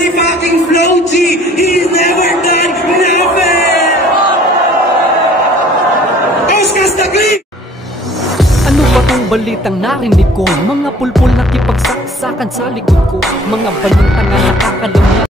the fucking Flow G. He's never done nothing. Oscars the Green. Ano ba tong balitang narinig ko? Mga pulpul na kipagsaksakan sa likod ko, mga balong tanga nakakalamya.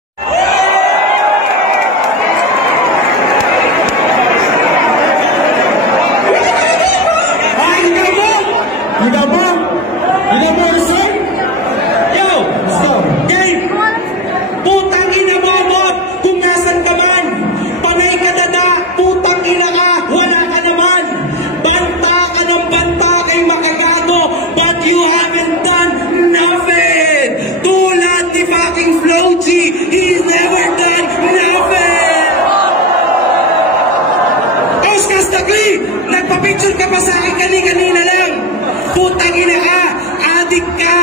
He's never done nothing! Oscars the Green! Nagpa-picture ka pa sa akin kanina lang! Putang ina ka! Adik ka!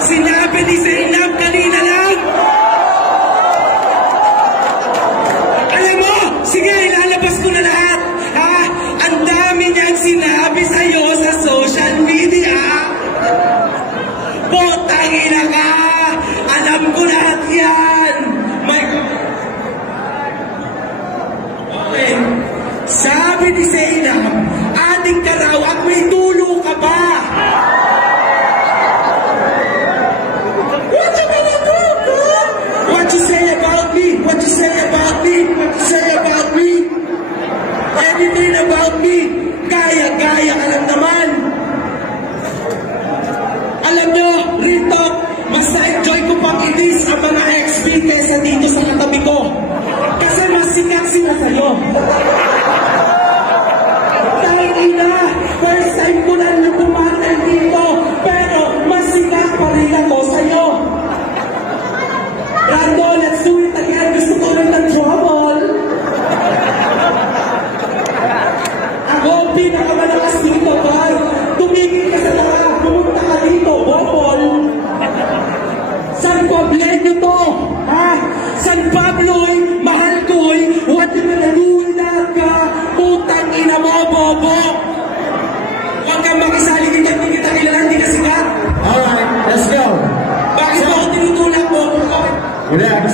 Sinabi ni Zainab kanina lang! Alam mo! Sige, ilalabas ko na lahat! Ha? Ang dami niyang sinabi sa'yo sa social media! Putang ina ka! Alam ko lahat yan! Okay. Sabi ni Zainab, ating ka raw at may tulo ka pa! What you gonna do, bro? What you say about me? What you say about me? What you say about me? Anything about me? Gaya-gaya ka lang naman! Alam nyo, real talk, mas na-enjoy ko pang itis ang mga XP kesa dito sa katabi ko. Kasi mas sikat sila sa'yo. Dahil ina, first time ko lang yung pumatay dito, pero mas sikat pa rin ako sa'yo. Rando, let's do it again. Gusto ko rin ng trouble. Ako, pinakamalakas dito, boy. Tumigil ka sa mga, pumunta ka dito, bopol. San Pablo to, ha? San Pablo, mahal ko, what you gonna do na ka? Putang ina mo, bobo! Huwag kang makisali dito, hindi kita kilala, hindi ka sikat. Alright, let's go. Bakit mo ako tinutulak mo? Relax.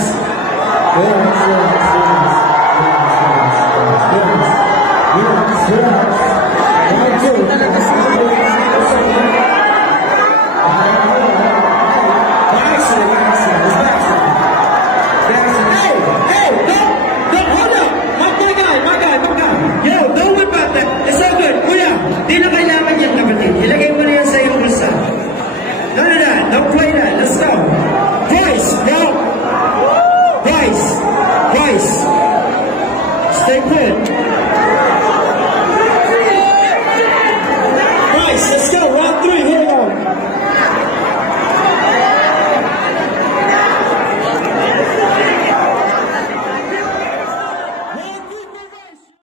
Stay put.